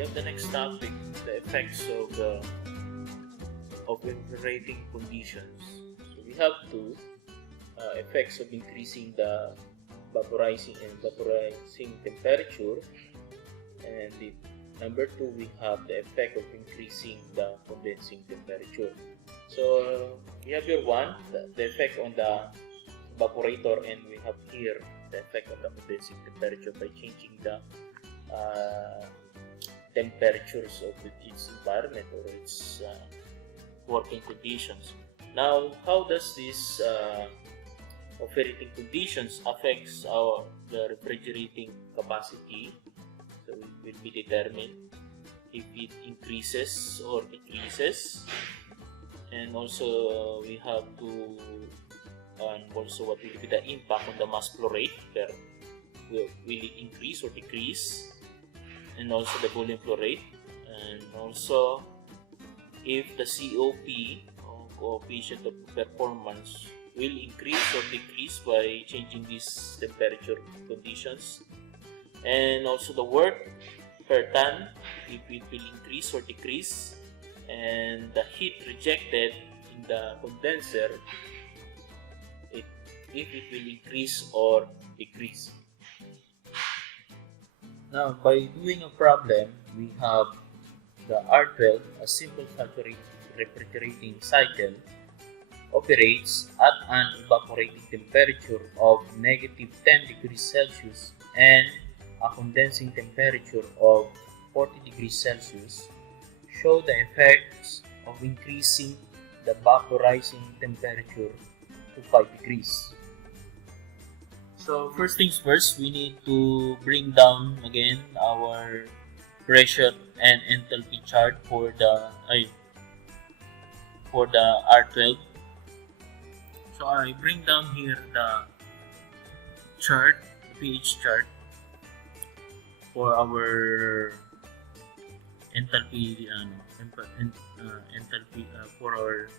we have the next topic, the effects of refrigerating conditions. So we have two effects of increasing the vaporizing temperature, and the number two, we have the effect of increasing the condensing temperature. So we have here one, the effect on the evaporator, and we have here the effect on the condensing temperature by changing the temperatures of its environment or its working conditions. Now, how does this operating conditions affects the refrigerating capacity? So it will be determined if it increases or decreases, and also we have to also what will be the impact on the mass flow rate. Will it increase or decrease, and also the volume flow rate, and also if the COP or coefficient of performance will increase or decrease by changing these temperature conditions, and also the work per ton, if it will increase or decrease, and the heat rejected in the condenser, if it will increase or decrease. Now, by doing a problem, we have the R12, a simple saturated refrigerating cycle, operates at an evaporating temperature of -10 degrees Celsius and a condensing temperature of 40 degrees Celsius. Show the effects of increasing the vaporizing temperature to 5 degrees. So first things first, we need to bring down again our pressure and enthalpy chart for the R12. So I bring down here the chart, the pH chart for our enthalpy, for our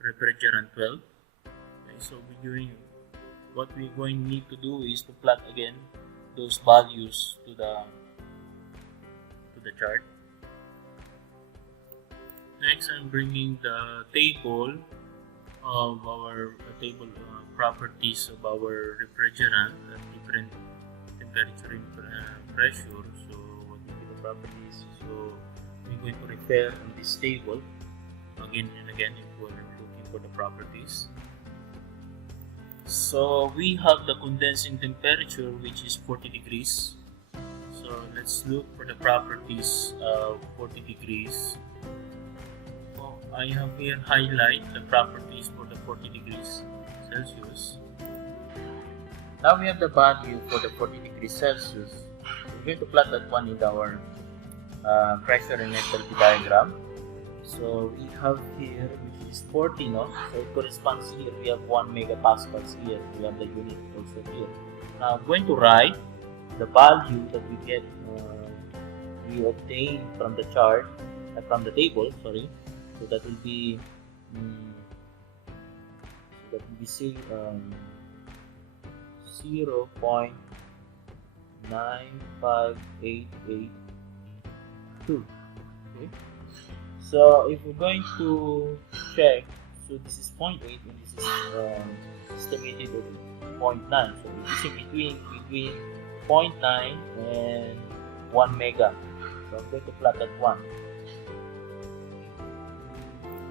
refrigerant 12. Okay, so what we're going to need to do is to plot again those values to the chart. Next, I'm bringing the table of our properties of our refrigerant at different temperature and pressure. So what will be the properties? So we're going to refer on this table again and again if we're looking for the properties. So we have the condensing temperature, which is 40 degrees. So let's look for the properties of 40 degrees. So I have here highlight the properties for the 40 degrees Celsius. Now we have the value for the 40 degrees Celsius. We're going to plot that one in our pressure and enthalpy diagram. So we have here, which is 40, no? So it corresponds here. We have 1 megapascals here. We have the unit also here. Now I'm going to write the value that we get, we obtain from the chart, from the table. Sorry. So that will be, 0.95882. Okay. So if we're going to check, so this is 0.8 and this is estimated at 0.9. So it is in between 0.9 and 1 mega. So I'm going to plot that one.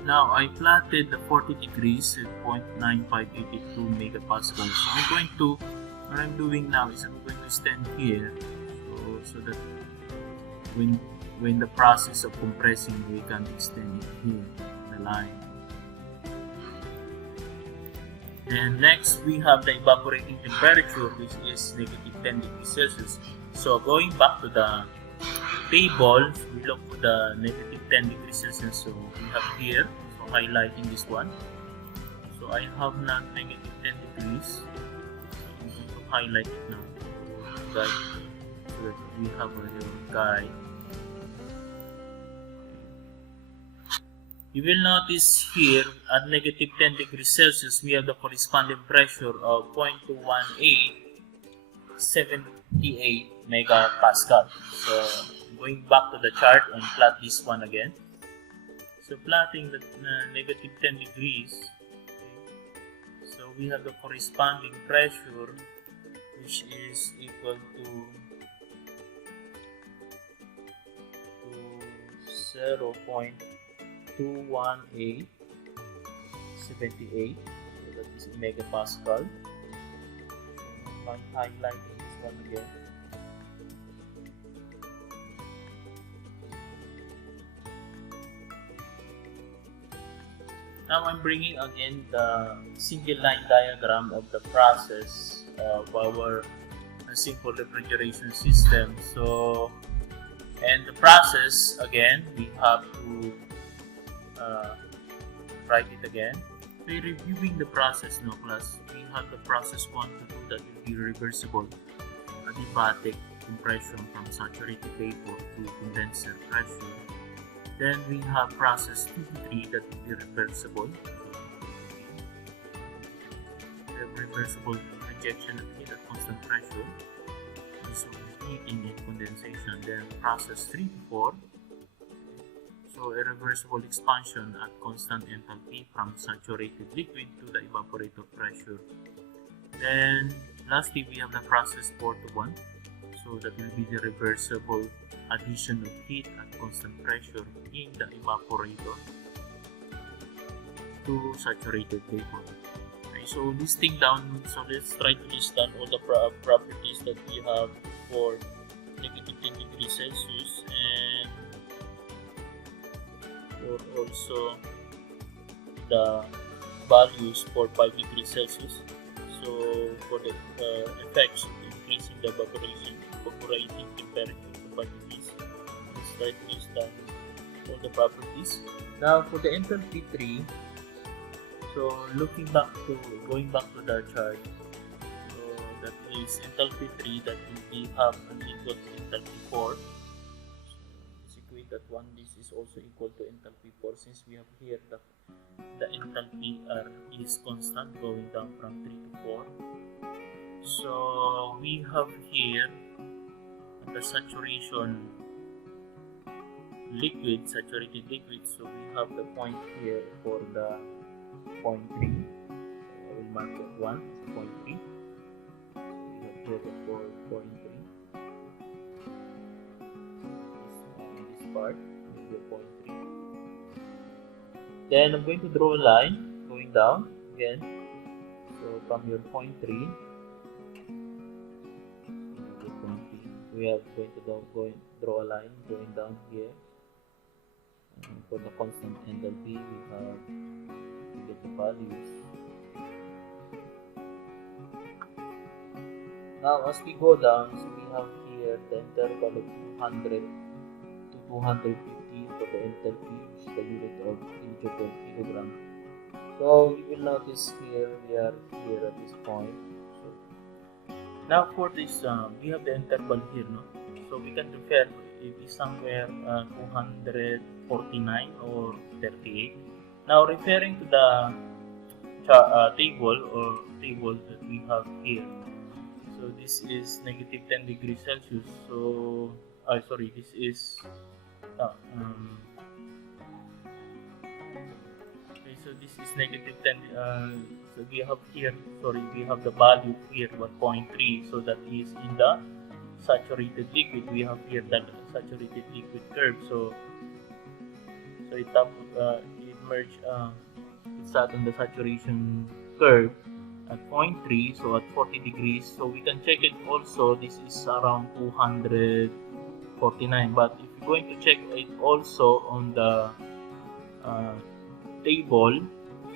Now I plotted the 40 degrees at 0.9582 megapascals. So what I'm doing now is I'm going to stand here, so that when the process of compressing, we can extend it here, the line. And next, we have the evaporating temperature, which is -10 degrees Celsius. So going back to the table, we look for the -10 degrees Celsius. So we have here, so highlighting this one. So I have not -10 degrees. I'm going to highlight it now, so that we have a little guide. You will notice here at -10 degrees Celsius, we have the corresponding pressure of 0.218 78 megapascal. So going back to the chart and plot this one again. So plotting the negative 10 degrees, okay, so we have the corresponding pressure, which is equal to 0.21878, so that is in megapascal. So I'm highlighting this one again. Now I'm bringing again the single line diagram of the process of our simple refrigeration system. So, and the process again, we have to write it again. We're reviewing the process, no class. We have the process 1 to 2 that will be reversible adiabatic compression from saturated vapor to condenser pressure. Then we have process 2 to 3 that will be reversible. Reversible rejection of heat at constant pressure. So heating and condensation. Then process 3 to 4. So irreversible expansion at constant enthalpy from saturated liquid to the evaporator pressure. Then lastly we have the process 4 to 1. So that will be the reversible addition of heat at constant pressure in the evaporator to saturated vapor. Okay, so listing down, so let's try to list down all the properties that we have for negative 10 degrees Celsius and for also the values for 5 degrees Celsius. So for the effects of increasing the evaporating temperature to 5 degrees, let's try to list down all the properties. Now for the enthalpy 3, so going back to the chart, so that is enthalpy 3 that will be have an equal to enthalpy 4. So let's equate that one. This is also equal to enthalpy 4 since we have here the enthalpy is constant going down from 3 to 4. So we have here the saturation liquid, saturated liquid. So we have the point here for the point 3. So I will mark that one as point 3. So we have here the point 3. This part is the point 3. Then I'm going to draw a line going down again. So from your point 3, we are going to draw a line going down here. And for the constant enthalpy, we get the values. Now, as we go down, so we have here the interval of 200 to 250 for the enthalpy, which is the unit of kJ per kilogram. So you will notice here we are here at this point. So now for this, we have the interval here, no? So we can refer it is somewhere 249 or 38. Now referring to the table that we have here. So this is negative 10 degrees Celsius. So sorry, this is okay, so this is negative 10. So we have here, sorry, we have the value here 1.3. So that is in the saturated liquid. We have here the saturated liquid curve. So it merged. It's sat on the saturation curve at 0.3, so at 40 degrees. So we can check it also. This is around 249. But if you're going to check it also on the table,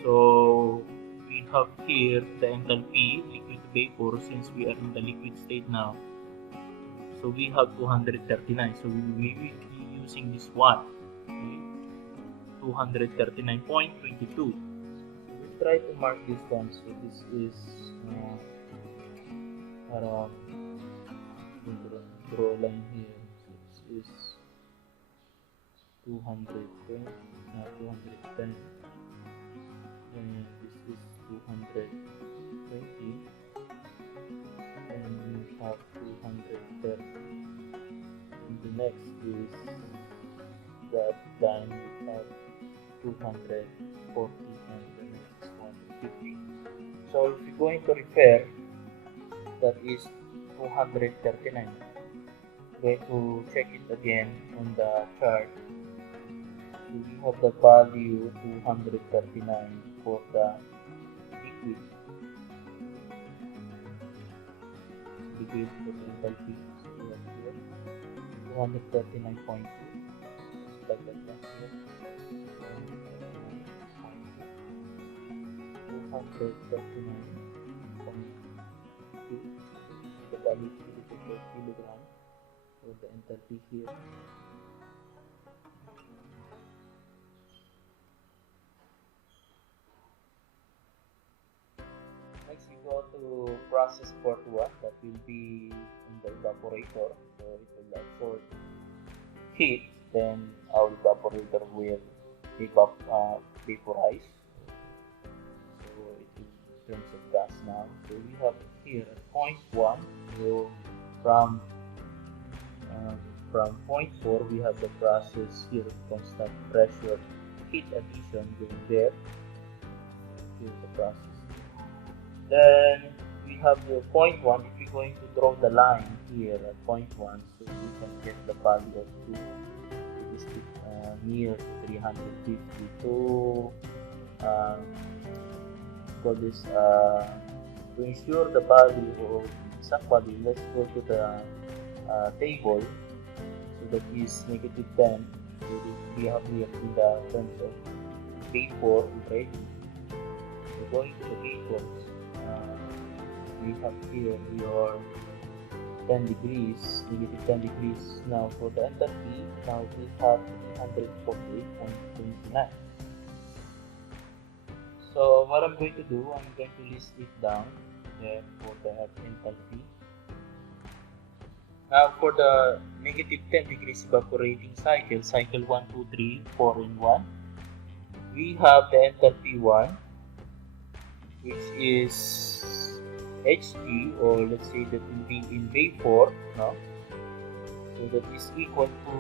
so we have here the enthalpy liquid to vapor since we are in the liquid state now. So we have 239. So we will be using this one. Okay? 239.22. Try to mark this one. So this is around, draw a line here. So this is 210, and this is 220, and we have is that line we have 240 and the next one 50. So if you're going to refer, that is 239. We're going to check it again on the chart. So we have the value 239 for the liquid. Liquid enthalpy. So we have here 239.2. Like that here. 239.2. The value per kilogram for the enthalpy here. Next, we go to process port 1, that will be in the evaporator, so it will absorb heat, then our evaporator will vaporize, so it will turn to gas now. So we have here at point 1, so from point 4 we have the process here, constant pressure, heat addition going there. Here's the process. Then we have the point 1. If we're going to draw the line here at point 1, so we can get the value of 2. It is near to 350. For this, to ensure the value of exact value, let's go to the table. So that is negative 10. So we have here in the terms of vapor, right? So going to the vapors. We have here your 10 degrees, negative 10 degrees. Now for the enthalpy, now we have 348.29. So what I'm going to do, I'm going to list it down there for the enthalpy. Now for the negative 10 degrees evaporating cycle, cycle 1, 2, 3, 4 in 1, we have the enthalpy 1, which is Hg, or let's say that will be in vapor, no? So that is equal to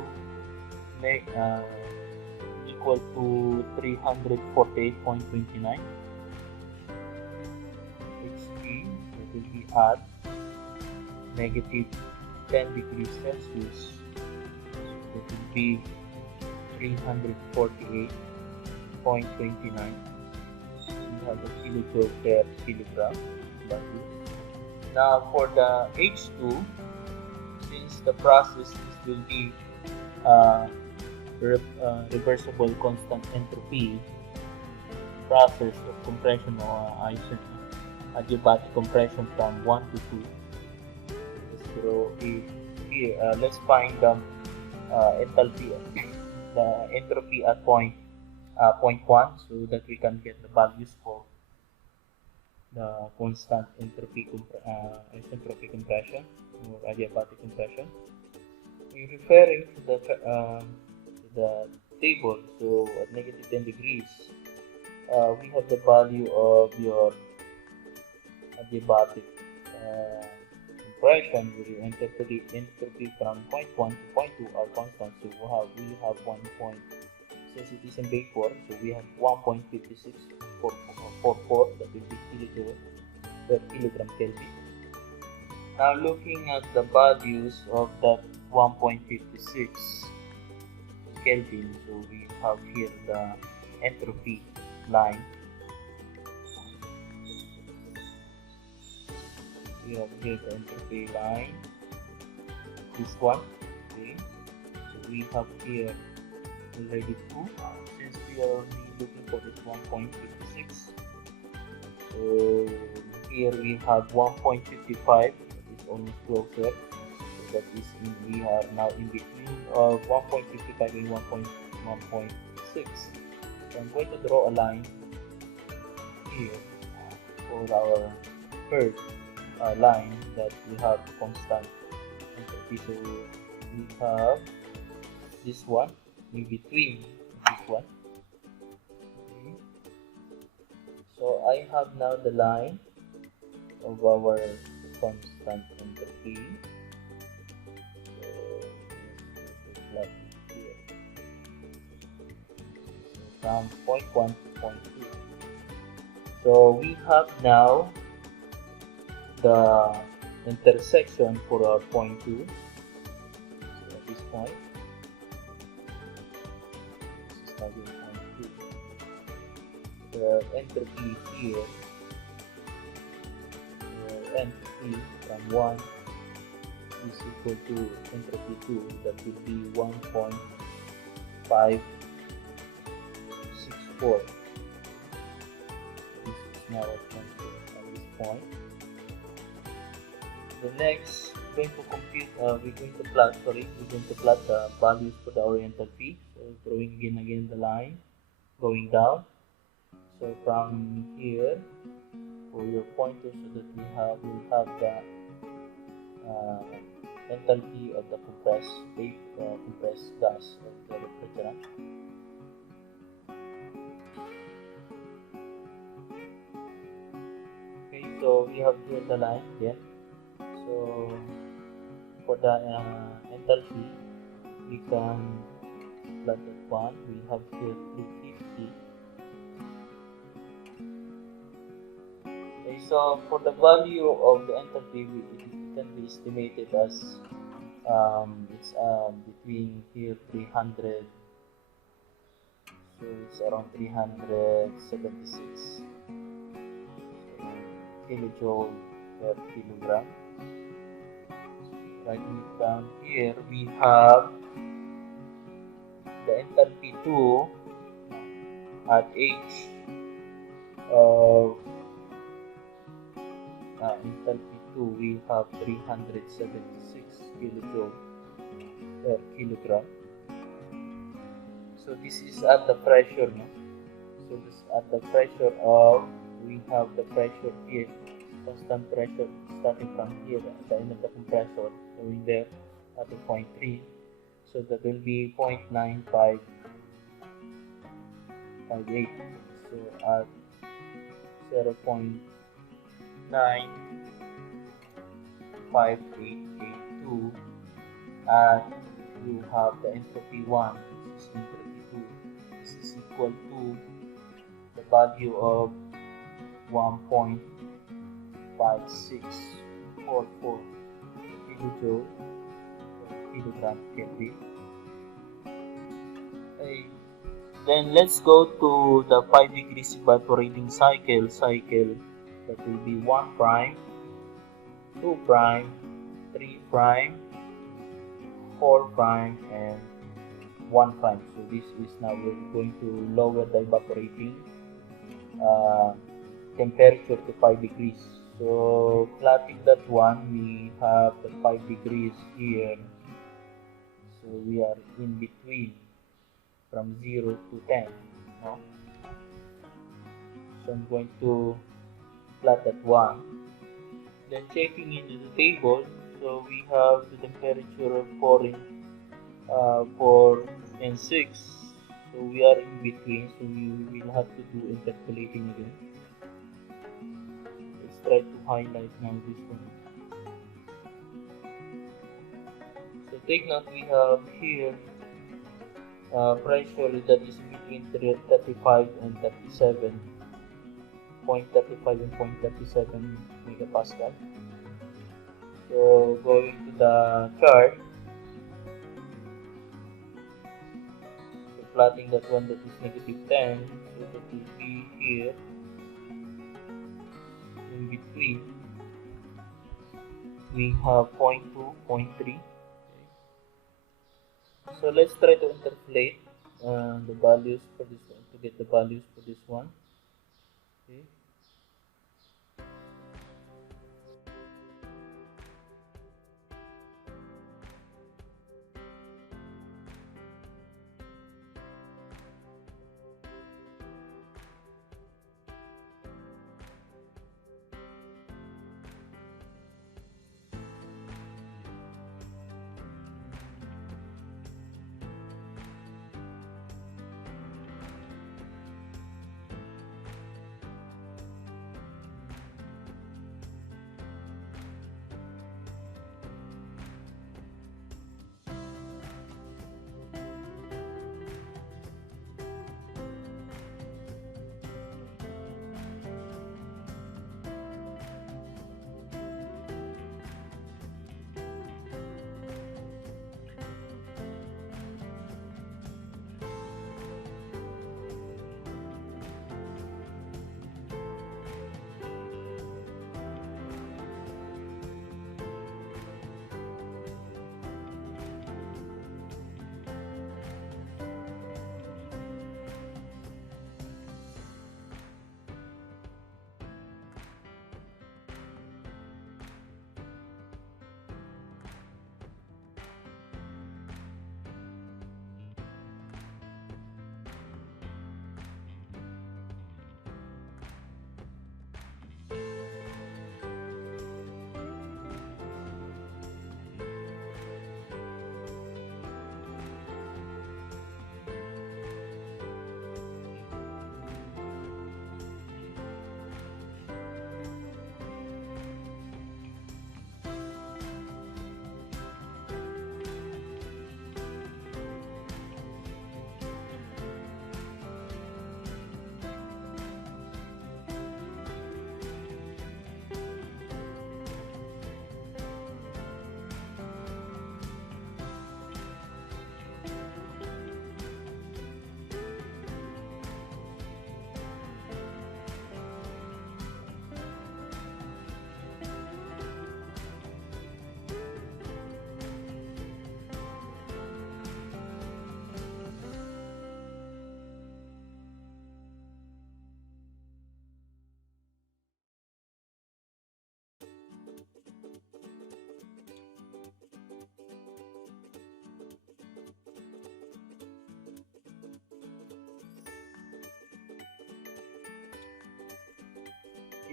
348.29. Hg, that will be at negative 10 degrees Celsius. So that will be 348.29. We have a kilojoule per kilogram value. Now for the H2, since the process will be reversible constant entropy process of compression or adiabatic compression from 1 to 2. So here, let's find the enthalpy, the entropy at point 1, so that we can get the values for the constant entropy compression or adiabatic compression. We're referring to the table. So at negative 10 degrees, we have the value of your adiabatic compression with your entropy from point 1 to point 2 are constant. So we have 1 point, since it is in vapor, so we have 1.5644, that will be kilojoule per kilogram Kelvin. Now looking at the values of that 1.56 Kelvin, so we have here the entropy line. We have here the entropy line, this one, okay. So we have here already 2, since we are only looking for this 1.56. So here we have 1.55, that is almost closer. So that is we are now in between of 1.55 and 1.6. So I'm going to draw a line here for our first line that we have constant entropy. So we have this one in between this one. Okay. So I have now the line of our constant entropy. So from point 1 to point 2. So we have now the intersection for our point 2. So at this point, this is now your point 2. The entropy here, the entropy from 1 is equal to entropy 2, that will be 1.564. This is now at this point. The next, we're going to plot the values for the oriental p. So drawing again the line going down. So from here for your pointer, so that we'll have the enthalpy of the compressed gas of the refrigerant. Okay, so we have here the line again. So for the enthalpy, we can plot that one. We have here 350. Okay, so for the value of the enthalpy, it can be estimated as it's between here 300. So it's around 376 kilojoule per kilogram. Writing it down here, we have the enthalpy 2 at H of enthalpy 2, we have 376 kilojoule per kilogram. So this is at the pressure, no? So this at the pressure of, we have the pressure here, constant pressure starting from here at the end of the compressor, going there at the point 3. So that will be 0.9558. So at 0.95882, and you have the entropy 1, this is entropy 2. This is equal to the value of 1.5644 kilojoule per kilogram Kelvin. Okay. Then let's go to the 5 degrees evaporating cycle. That will be 1 prime, 2 prime, 3 prime, 4 prime, and 1 prime. So this is now we're going to lower the evaporating temperature to 5 degrees. So plotting that one, we have the 5 degrees here. So we are in between from 0 to 10. No? So I'm going to plot that one. Then checking into the table, so we have the temperature of 4 and 6. So we are in between, so we will have to do interpolating again. Let's try to highlight now this one. So take note, we have here pressure that is between 35 and 37, 0.35 and 0.37 megapascal. So going to the chart, so plotting that one, that is negative 10, so that will be here in between. We have 0.2, 0.3. So let's try to interpolate the values for this one, to get the values for this one. Okay.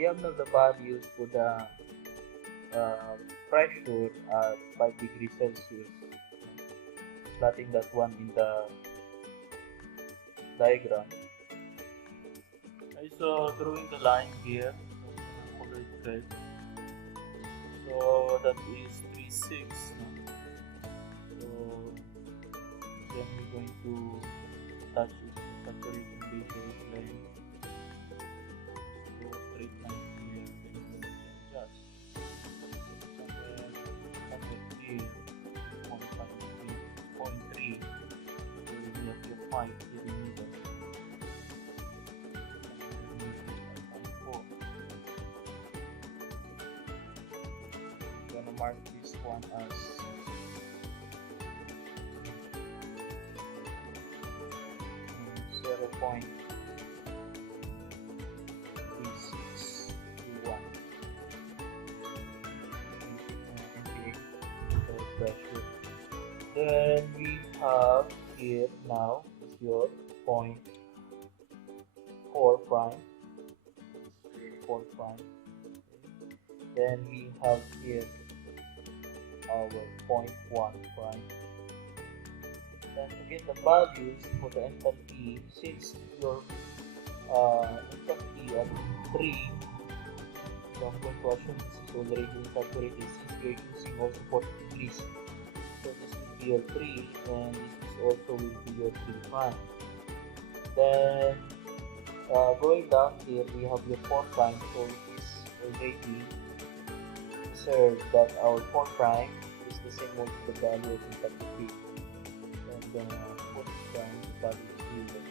we have now the values for the pressure at 5 degrees Celsius. Plotting that one in the diagram. So drawing the line here, colored red. So that is 3,6. So then we're going to touch it, saturation base line. So straight line here, then we can adjust. Somewhere here, 0.3. So we have your 5 here in the middle. Mark this one as 0.3621 pressure. Then we have here now is your point 4 prime. 4 prime. Then we have here our 0.1 prime. Then to get the values for the enthalpy, since your enthalpy at 3, so I'm going to assume this is already saturated since we are using also 40 degrees. So this will be your 3 and this also will be your 3 prime. Then going down here we have your 4 prime, so it is already observed that our 4 prime is the same as the value of enthalpy 3 and the 4 prime value is 0.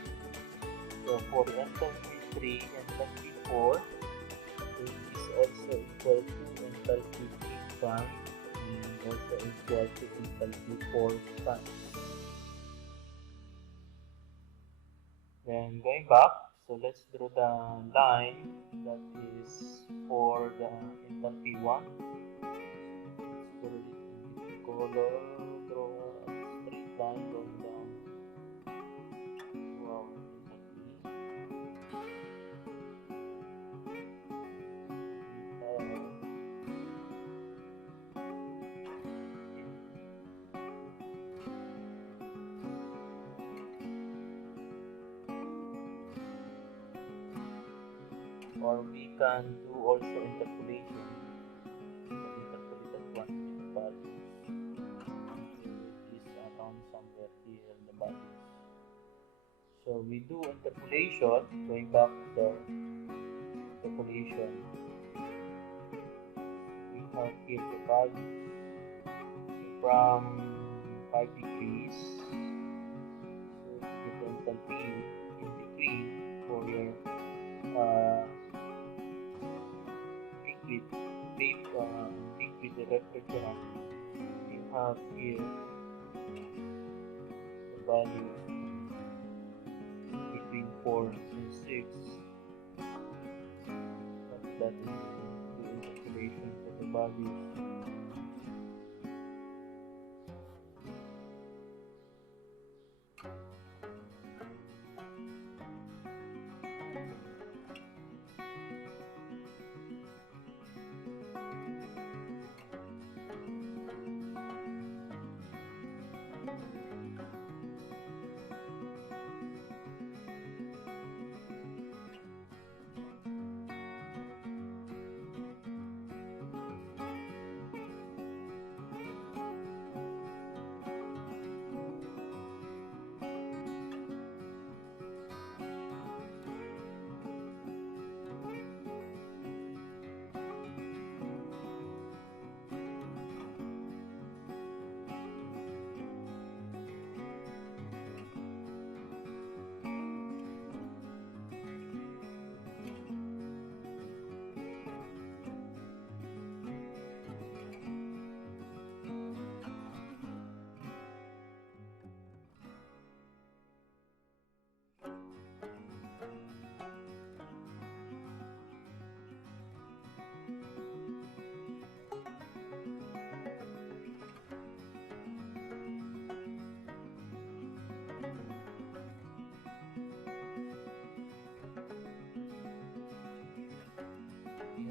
So for enthalpy 3 and enthalpy 4, it is also equal to enthalpy 3 prime and also equal to enthalpy 4 prime. Then going back, so let's draw the line that is for the enthalpy 1. Color, draw a straight line going down to our enthalpy. Or we can do also interpolation. Interpolate that one in the values. It is around somewhere here in the values. So we do interpolation, going back to the interpolation. We have here the values from 5 degrees. So get the enthalpy in between for your liquid refrigerant. We have here the value between 4 and 6. That is the interpolation for the values.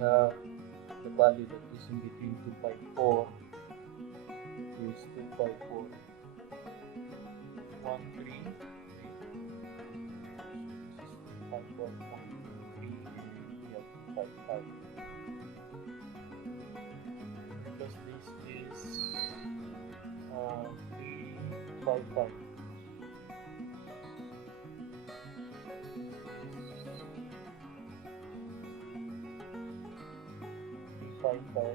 have the value that is in between 254 is 254 13 255 because this is 355. 55.01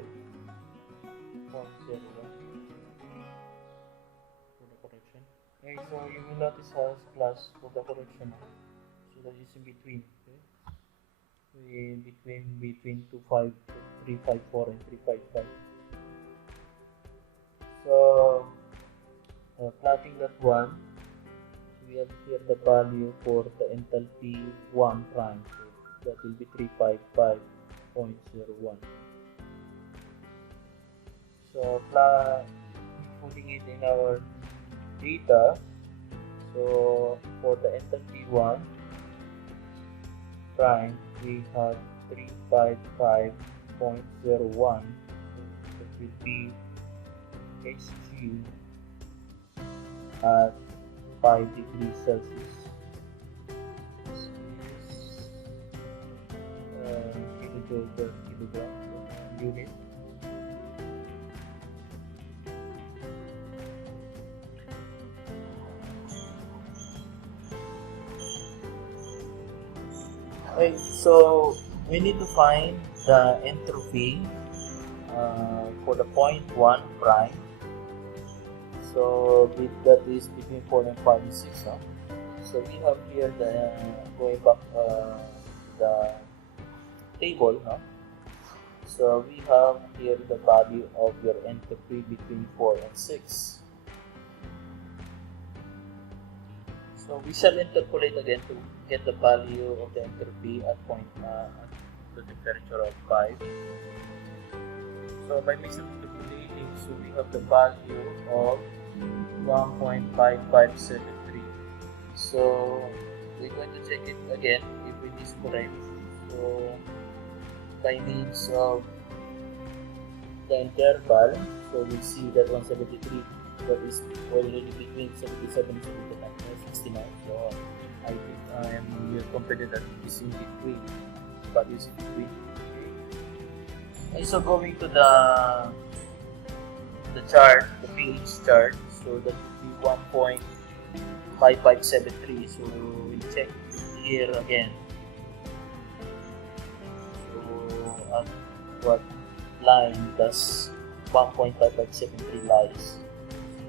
for the correction. Okay, so you will notice has plus for the correction. So that is in between. Okay, between 354 and 355. So plotting that one, we have here the value for the enthalpy 1 prime. So that will be 355.01. So putting it in our data, so for the enthalpy 1 prime, we have 355.01. That will be HQ at 5 degrees Celsius. This is kilojoule per kilogram unit. Okay, so we need to find the entropy for the point 1 prime. So that is between 4 and 5 and 6. Huh? So we have here the going back the table. Huh? So we have here the value of your entropy between 4 and 6. So we shall interpolate again to get the value of the entropy at the temperature of 5. So by means of interpolating, so we have the value of 1.5573. So we're going to check it again if it is correct. So by means of the interval, so we see that 173, that is already between 77 and 69. So I think I am confident that it is in between. But it's in between. Okay, so going to the chart, the pH chart, so that would be 1.5573. So we check here again. So at what line does 1.5573 lies?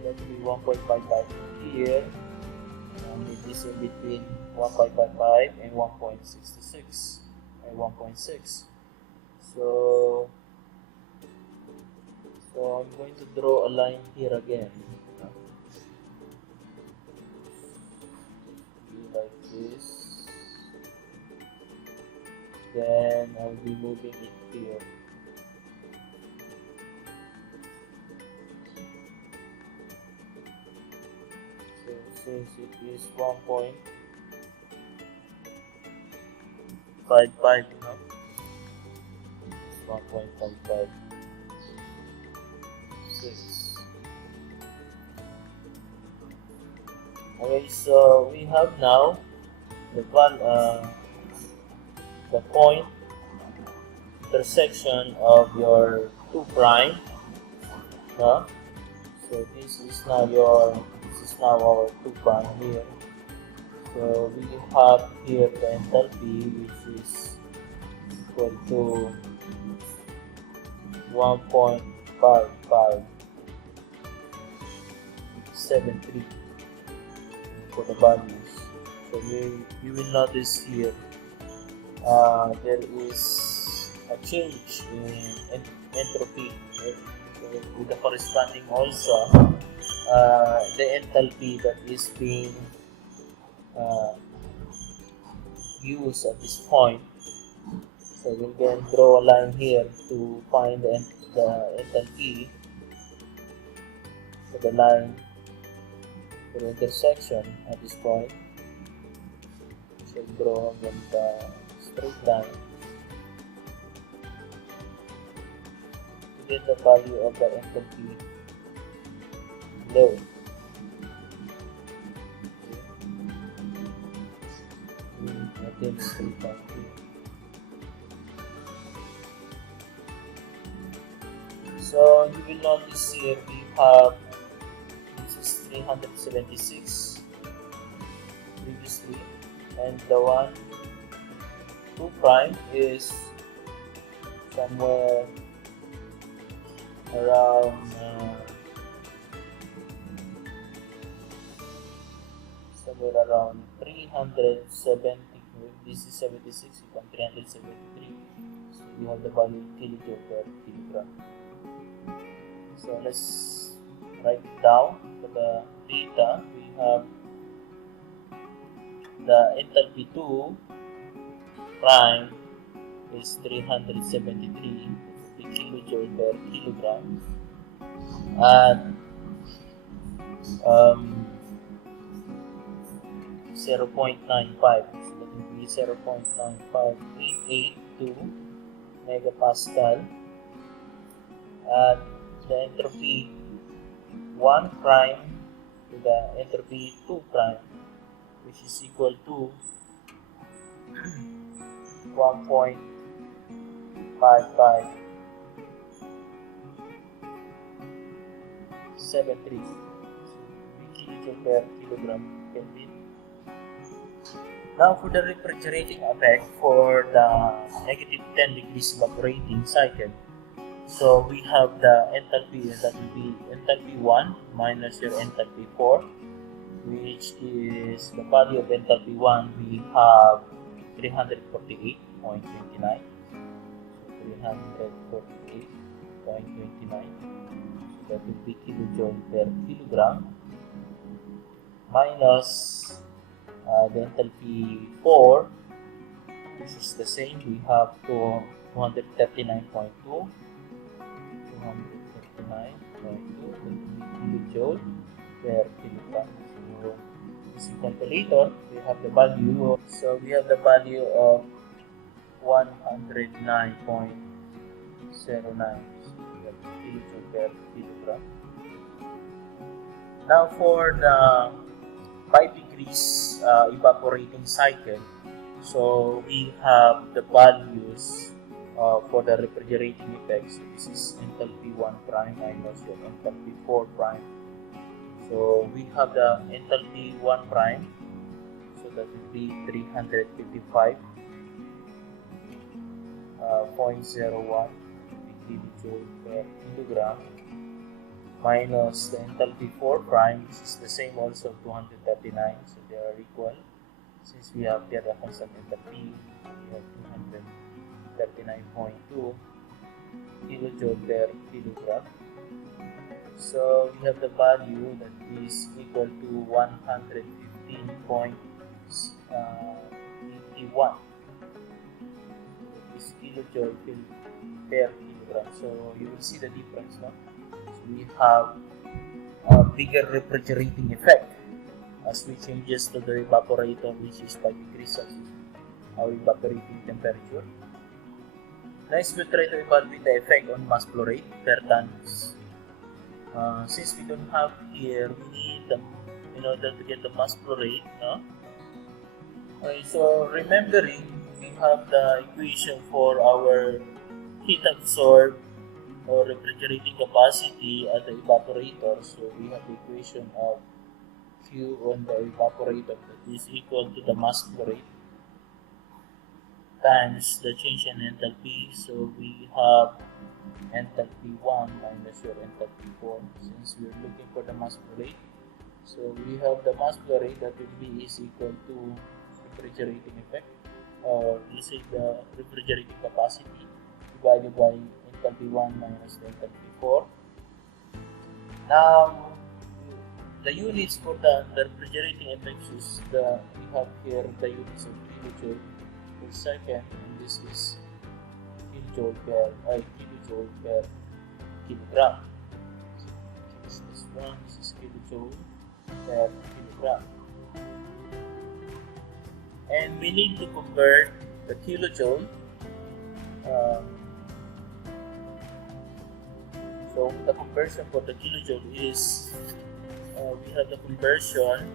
That will be 1.55 here, and it is in between 1.55 and 1.66 and 1.6. So I'm going to draw a line here again. Like this. Then I'll be moving it here. So since it is 1.55 now, it's 1.55. 6. Okay, so we have now the point intersection of your 2 prime. So this is now our 2 prime here. So we have here the enthalpy, which is equal to 1.5573 for the values. So you will notice here there is a change in entropy, right? So with the corresponding also the enthalpy that is being used at this point. So we'll then draw a line here to find the enthalpy for the line for the intersection at this point. So draw again the straight line. get the value of the enthalpy below. Again, 3.2. So you will notice here we have, this is 376 previously, and the one 2 prime is somewhere around around 370. This is 76, you can 373. So you have the value kilojoule per kilogram. So let's write it down for the data. We have the enthalpy 2 prime is 373 kilojoule per kilogram at 0.95, so that will be 0.95882 megapascal, and the entropy 1 prime to the entropy 2 prime, which is equal to 1.5573 kilojoule per kilogram Kelvin. Now for the refrigerating effect for the negative 10 degrees evaporating cycle. So we have the enthalpy, that will be enthalpy 1 minus your enthalpy 4, which is the value of enthalpy 1, we have 348.29. So 348.29. So that will be kilojoule per kilogram, minus the enthalpy 4, this is the same, we have 239.2 kilojoule per kilogram. So using calculator, we have the value of, so we have the value of 109.09 kilojoule per kilogram. Now for the 5 degrees evaporating cycle, so we have the values for the refrigerating effect. So this is enthalpy 1 prime minus your enthalpy 4 prime. So we have the enthalpy 1 prime, so that will be 355.01 kilojoule per kilogram, minus the enthalpy 4 prime, this is the same also, 239, so they are equal. Since we have here a constant enthalpy, we have 239.2 kilojoule per kilogram. So we have the value that is equal to 115.81 is kilojoule per kilogram. So you will see the difference, no? So we have a bigger refrigerating effect as we changes to the evaporator, which is 5 degrees Celsius, our evaporating temperature. Next, we'll try to evaluate the effect on mass flow rate per tons. Since we don't have here, we need them in order to get the mass flow rate, no? Okay, so remembering, we have the equation for our heat absorbed or refrigerating capacity at the evaporator. So we have the equation of Q on the evaporator that is equal to the mass flow rate times the change in enthalpy. So we have enthalpy 1 minus your enthalpy 4, since we are looking for the mass flow rate. So we have the mass flow rate that will be is equal to refrigerating effect, or let's say the refrigerating capacity divided by enthalpy 1 minus the enthalpy 4. Now the units for the refrigerating effect is we have here the units of kilojoule per second, and this is kilojoule per kilogram. So this one, this is kilojoule per kilogram, and we need to convert the kilojoule So the conversion for the kilojoule is we have the conversion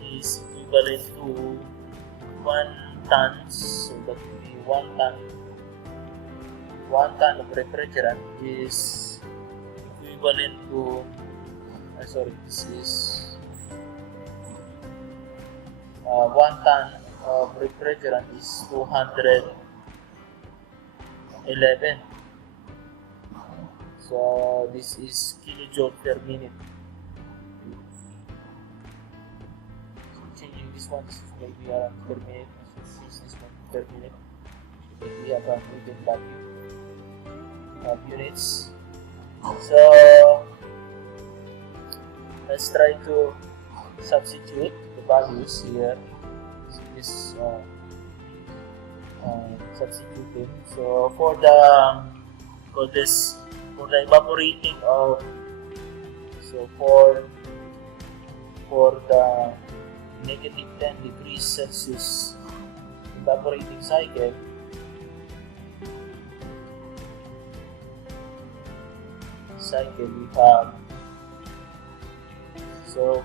is equivalent to 1 ton. So that will be 1 ton. 1 ton of refrigerant is equivalent to this is 1 ton of refrigerant is 211. So this is kilojoule per minute. So changing this one, this is maybe around per minute. So since this one per minute, we have a written value of units. So let's try to substitute the values here. This substituting. So for the evaporating of for the negative 10 degrees Celsius evaporating cycle,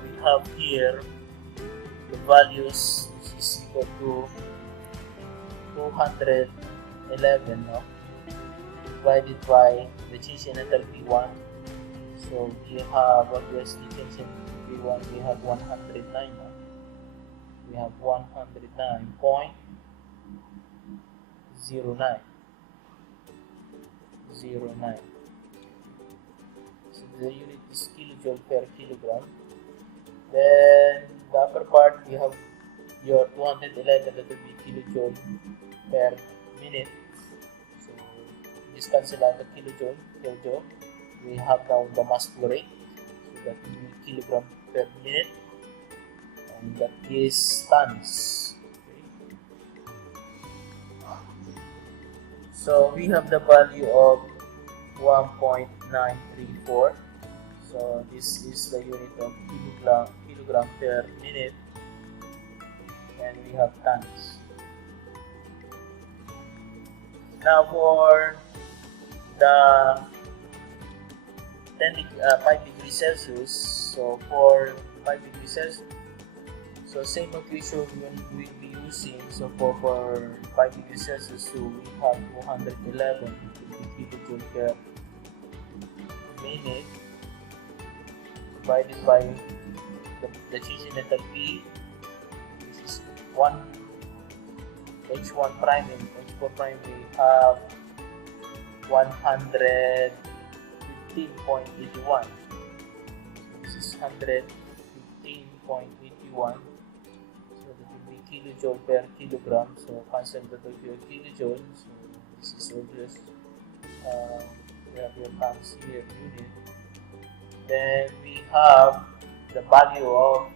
we have here the values, which is equal to 211, no? Divided by the change in enthalpy 1. So we have obviously change in enthalpy 1, we have 109, no? We have 109.09. So the unit is kilojoule per kilogram. Then the upper part we have your 211, that will be kilojoule per minute. So this cancel out the kilojoule. We have now the mass flow rate, so that will be kilogram per minute, and that is tons. Okay. So we have the value of 1.934. So this is the unit of kilogram per minute, and we have tons. Now for the 5 degrees Celsius, so for 5 degrees Celsius, so same equation we will be using. So for 5 degrees Celsius, so we have 211 kilojoule per minute divided by the change in enthalpy, which is H1 prime and H4 prime. We have 115.81. This is 115.81. So that will be kilojoule per kilogram. So cancel the kilojoule. So this is obvious. We have your tons here unit. Then we have the value of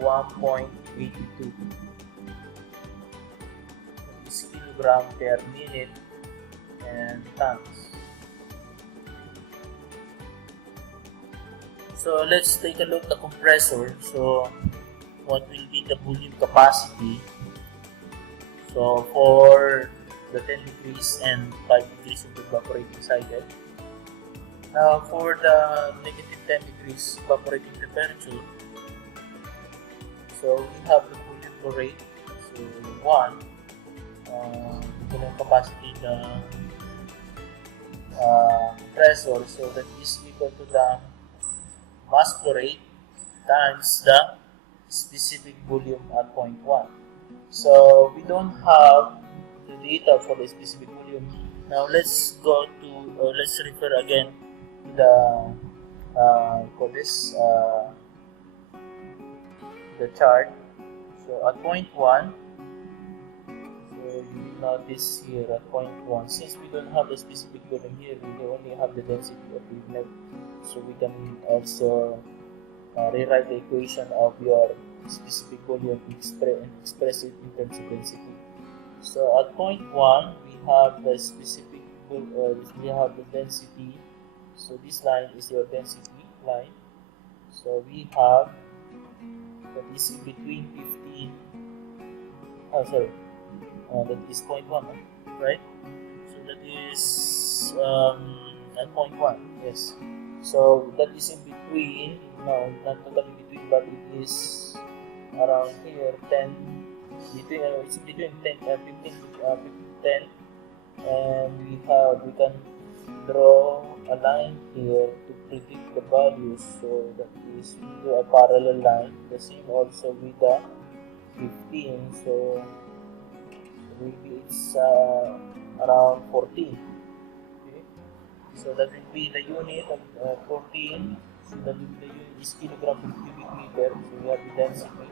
1.82. This kilogram per minute and tons. So let's take a look at the compressor. So what will be the volume capacity? So for the 10 degrees and 5 degrees of the evaporating cycle. Now for the negative 10 degrees evaporating temperature, so we have the volume flow rate. So 1, volume capacity the compressor, so that is equal to the mass flow rate times the specific volume at point 1. So we don't have the data for the specific volume. Now let's go to let's refer again to the for this the chart. So at point 1, so you will notice here at point 1, since we don't have the specific volume here, we only have the density of wavelength. So we can also rewrite the equation of your specific volume, express it in terms of density. So at point 1, we have the specific we have the density. So this line is your density line. So we have that is between 15. that is 0.1, right? So that is at 0.1, yes. So that is in between, no, not totally between, but it is around here 10, between, it's between 10, 15, 10, and we can draw a line here to predict the values. So that is, we do a parallel line, the same also with the 15. So maybe it's around 14. Okay, so that will be the unit of 14. So that will be the unit is kilogram per cubic meter. So we have the density.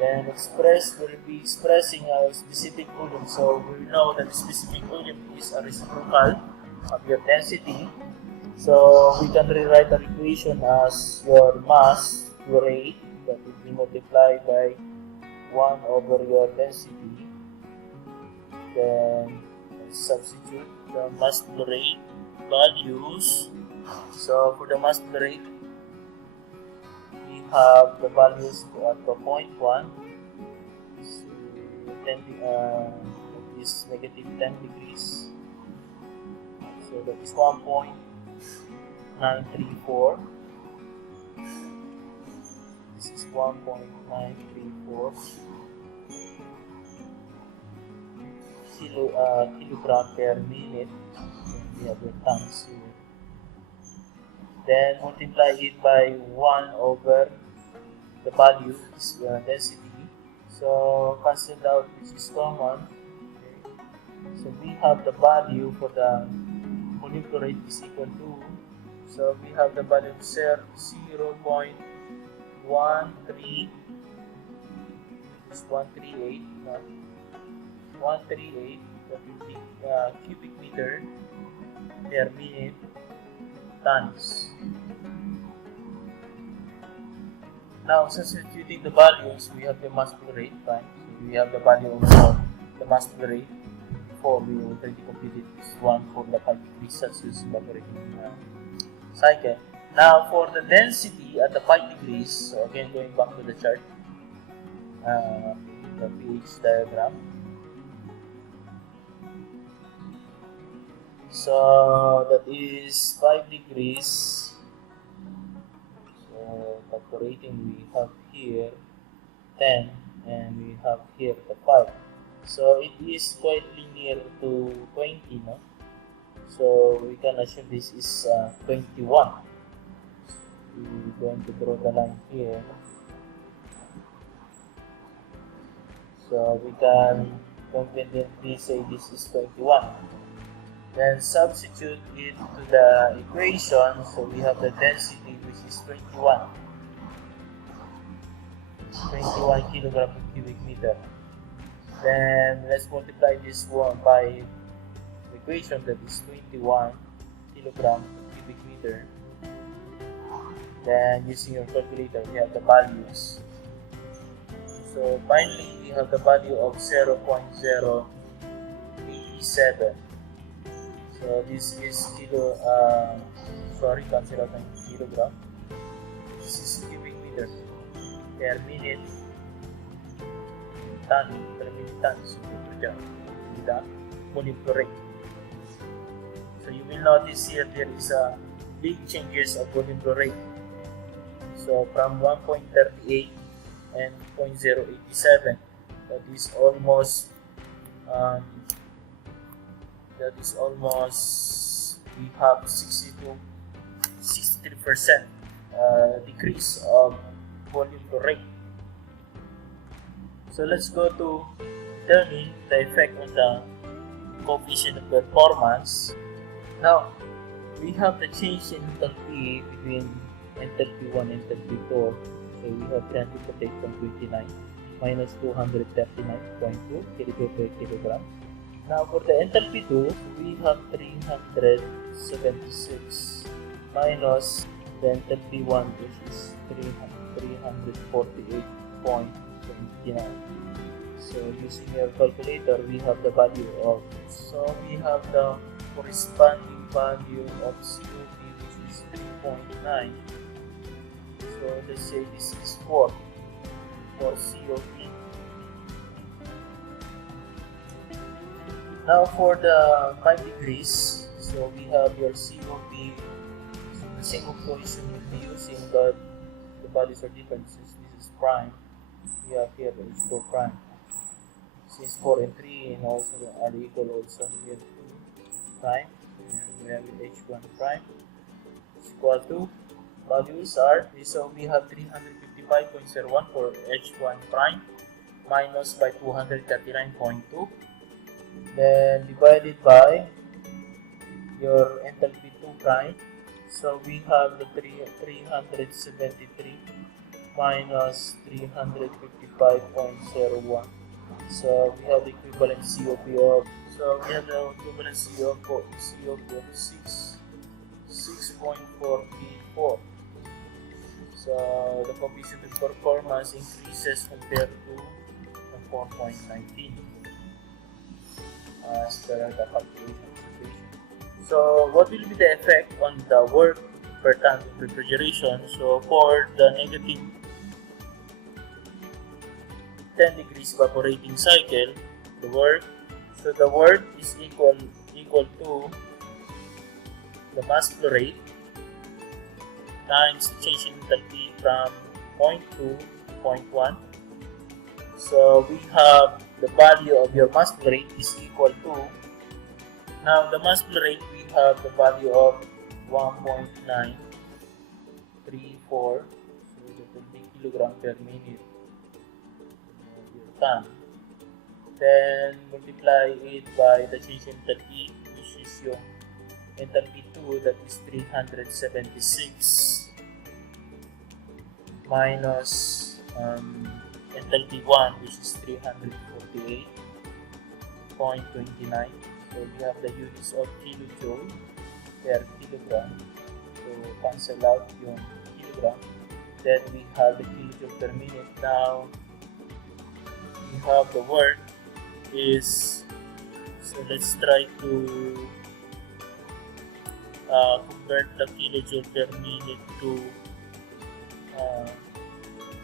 Then we'll be expressing our specific volume. So we know that the specific volume is a reciprocal of your density. So we can rewrite the equation as your mass flow rate, that will be multiplied by 1 over your density. Then substitute the mass flow rate values. So for the mass flow rate, we have the values at the 0.1, so 10, is negative 10 degrees. So that is 1.934. This is 1.934 kilogram per minute. We have the tons here. Then multiply it by 1 over the value, is density. So cancel out, which is common. Okay. So we have the value for the volume flow rate is equal to, so we have the value of 0.13, is 138, no? 138, that will be cubic meter per minute tons. Now, substituting the values, we have the mass flow rate, right? So we have the value of the mass flow rate. Before we already completed this one for the 5 degrees Celsius evaporating cycle. Now, for the density at the 5 degrees, so again going back to the chart, the pH diagram. So that is 5 degrees. So calculating, we have here 10 and we have here the 5. So it is quite linear to 20, no? So we can assume this is 21. We're going to draw the line here. So we can confidently say this is 21. Then substitute it to the equation. So we have the density, which is 21 kilogram per cubic meter. Then let's multiply this one by the equation, that is 21 kilogram per cubic meter. Then using your calculator, we have the values. So finally, we have the value of 0.087. So this is cancel out ng kilogram. This is cubic meter per minute. Per minute tons. The volume flow rate. So you will notice here there is a big changes of volume flow rate. So from 1.38 and 0.087, that is almost we have 63% decrease of volume flow rate. So let's go to determine the effect on the coefficient of performance. Now we have the change in enthalpy between enthalpy 1 and enthalpy 4. So we have 358.29 minus 239.2 kcal per kilogram. Now for the enthalpy 2, we have 376 minus the enthalpy 1, which is 348.29. So using your calculator, we have the value of, so we have the corresponding value of COP, which is 3.9. So let's say this is 4 for COP. Now for the 5 degrees, so we have your COP. So the same equation will be using, but the values are different since this is prime. We have here the H4 prime. Since 4 and 3 and also are equal also, we have 2 prime and we have H1 prime is equal to values are, so we have 355.01 for H1 prime minus by 239.2, then divided by your enthalpy 2 prime. So we have the 373 minus 355.01. So we have the equivalent COP of, COP of 6.44. So the coefficient of performance increases compared to the 4.19 as per the calculation. So what will be the effect on the work per ton of refrigeration? So for the negative 10 degrees evaporating cycle, the work is equal to the mass flow rate times the change in enthalpy from 0.2 to 0.1. So we have the value of your mass flow rate is equal to, now the mass flow rate we have the value of 1.934, so that will be kilogram per minute your ton. Then multiply it by the change in enthalpy, which is your enthalpy 2, that is 376 minus enthalpy 1, which is 348.29. So we have the units of kilojoule per kilogram, so cancel out yung kilogram. Then we have the kilojoule per minute. Now we have the work is, so let's try to convert the kilojoule per minute to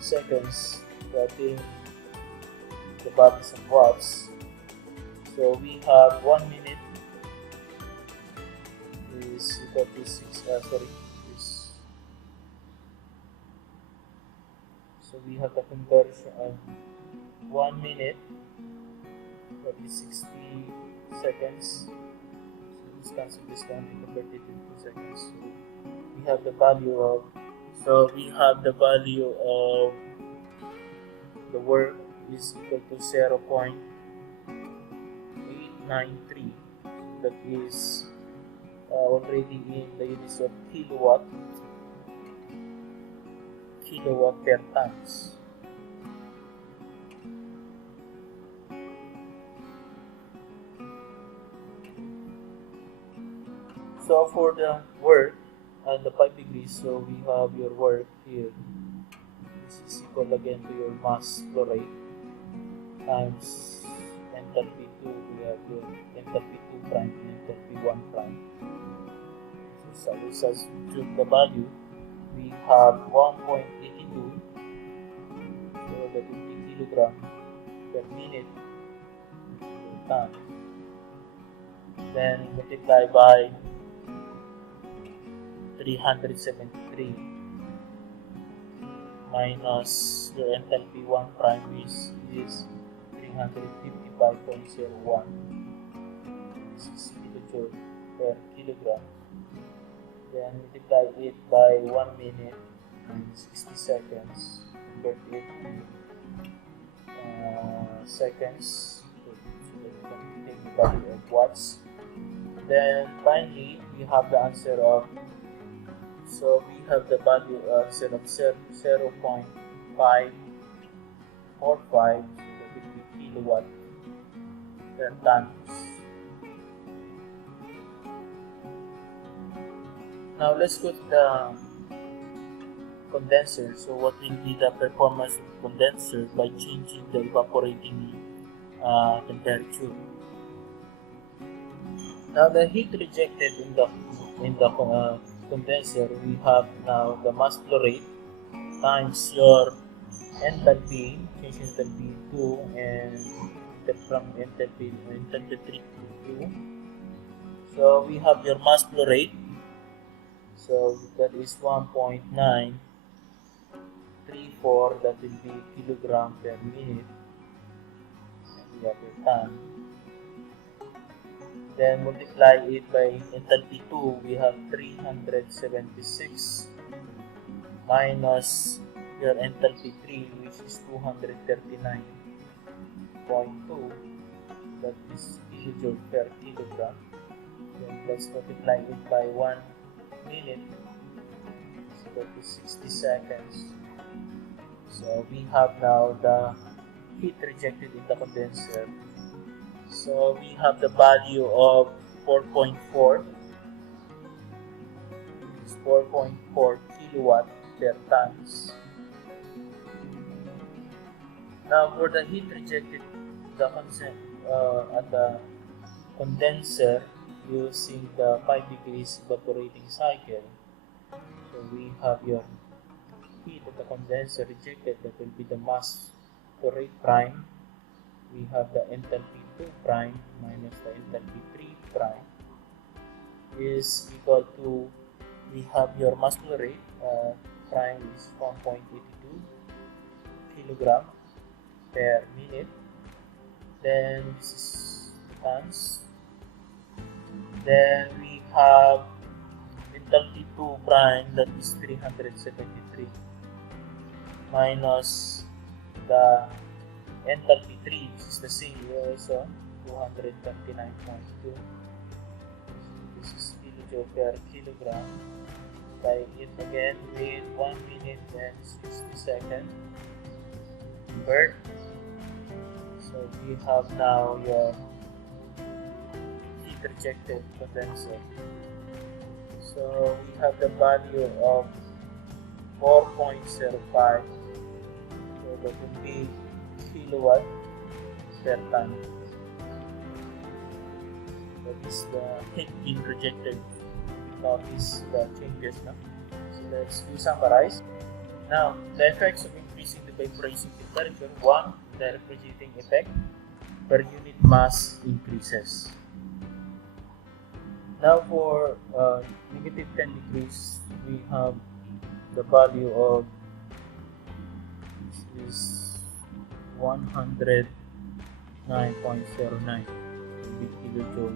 seconds, putting the values of watts. So we have 1 minute is equal to 6, so we have the conversion of 1 minute, that is 60 seconds. So this cancel this one, we convert it into seconds. So we have the value of, the work is equal to 0.893. That is already in the units of kilowatt per tons. So for the work and the 5 degrees, so we have your work here. This is equal again to your mass flow rate times enthalpy 2. We have your enthalpy 2 prime and enthalpy 1 prime. So we substitute the value. We have 1.82, so that will be kilogram per minute per ton. Then multiply by 373 minus your enthalpy 1 prime, which is 355.01. This is kilojoule per kilogram. Then multiply it by 1 minute and 60 seconds. Convert it to seconds, so that we can take the value of watts. Then finally we have the answer of, so we have the value answer of 0.545, so that will be kilowatt per tons. Now let's go to the condenser. So what will be the performance of the condenser by changing the evaporating temperature? Now the heat rejected in the condenser, we have now the mass flow rate times your enthalpy, change enthalpy 2 and from enthalpy 3 2. So we have your mass flow rate. So that is 1.934, that will be kilogram per minute. And we have your time. Then multiply it by enthalpy 2, we have 376 minus your enthalpy 3, which is 239.2, that is kilojoule per kilogram. Then let's multiply it by 1 minute, so that is 60 seconds. So we have now the heat rejected in the condenser. So we have the value of 4.4. It's 4.4 kilowatt per tons. Now for the heat rejected at the condenser using the 5 degrees evaporating cycle. So we have your heat at the condenser rejected, that will be the mass flow rate prime. We have the enthalpy 2 prime minus the enthalpy 3 prime is equal to, we have your mass flow rate prime is 1.82 kilogram per minute. Then this is tons. Then we have enthalpy 2 prime, that is 373 minus the enthalpy 3, which is the same here also, 229.2. This is kilojoule per kilogram. By it again with 1 minute and 60 seconds. Convert. So we have now your heat rejected condenser. So we have the value of 4.05. So that will be kilowatt per ton. That is the heat being rejected. Notice the changes now. So let's summarize. Now the effects of increasing the vaporizing temperature: 1. The refrigerating effect, per unit mass increases. Now for negative 10 degrees, we have the value of, which is 109.09 kilojoule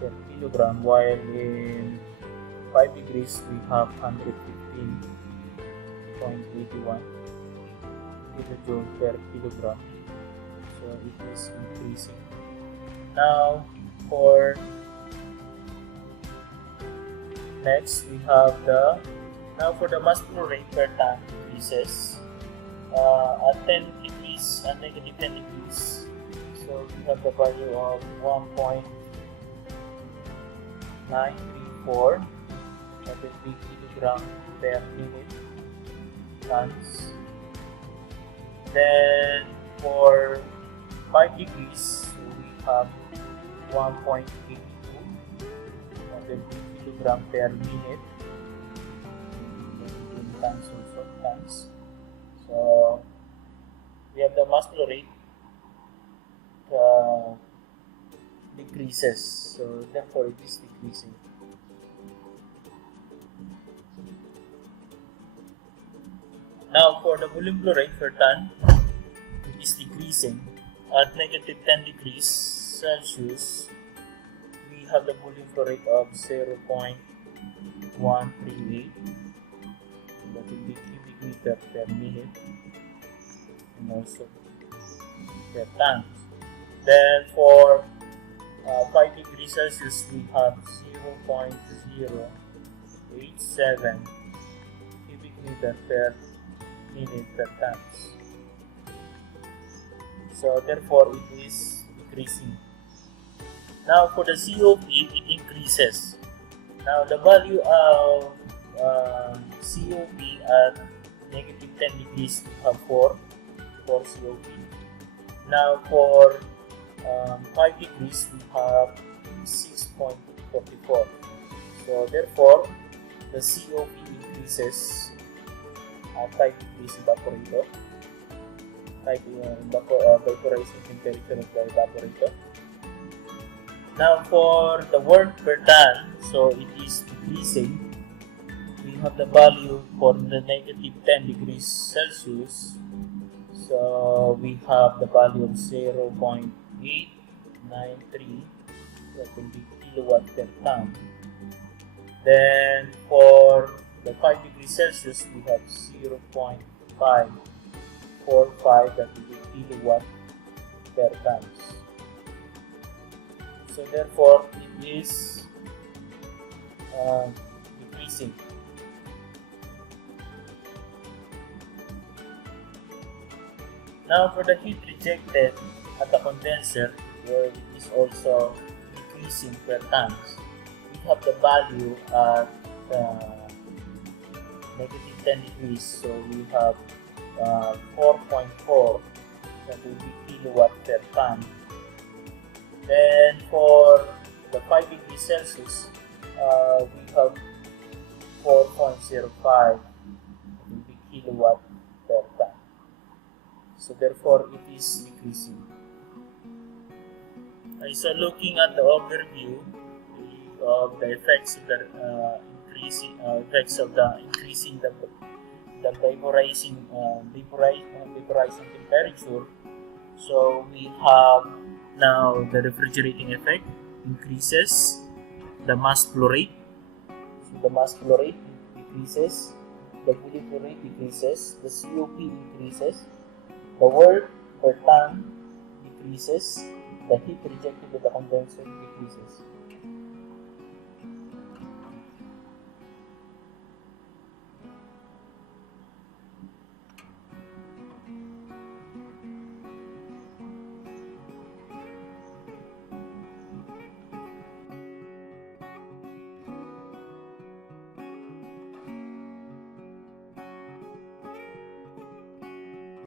per kilogram, while in 5 degrees we have 115.81 kilojoule per kilogram. So it is increasing. Now for next we have the mass flow rate per ton increases at 10 degrees and negative 10 degrees. So we have the value of 1.934, that will be kilogram per minute tons. Then for 5 degrees we have 1.82, that will be kilogram per minute in tons, also tons. So we have the mass flow rate decreases, so therefore it is decreasing. Now for the volume flow rate per ton, it is decreasing. At negative 10 degrees Celsius, we have the volume flow rate of 0.138, that will be cubic meter per minute, and also per ton. Then for 5 degrees Celsius, we have 0.087 cubic meter per minute per tons. So therefore it is decreasing. Now for the COP, it increases. Now the value of COP at negative 10 degrees we have 4 COP. Now for 5 degrees we have 6.44. So therefore the COP increases at 5 degrees evaporator, vaporizing temperature of the evaporator. Now for the work per ton, so it is decreasing. We have the value for the negative 10 degrees Celsius. So we have the value of 0.893, that will be kilowatt per ton. Then for the 5 degrees Celsius, we have 0.545, that will be kilowatt per tons. So therefore, it is decreasing. Now for the heat rejected at the condenser, where it is also decreasing per tons, we have the value at negative 10 degrees, so we have 4.4, that will be kilowatt per ton. Then for the 5 degrees Celsius, we have 4.05, that will be kilowatt per ton. So therefore, it is decreasing. So looking at the overview of the effects of the increasing the vaporizing temperature. So we have now the refrigerating effect increases, the mass flow rate. So the mass flow rate decreases, the bullet flow rate decreases, the COP increases, the work per ton decreases, the heat rejected with the condenser decreases.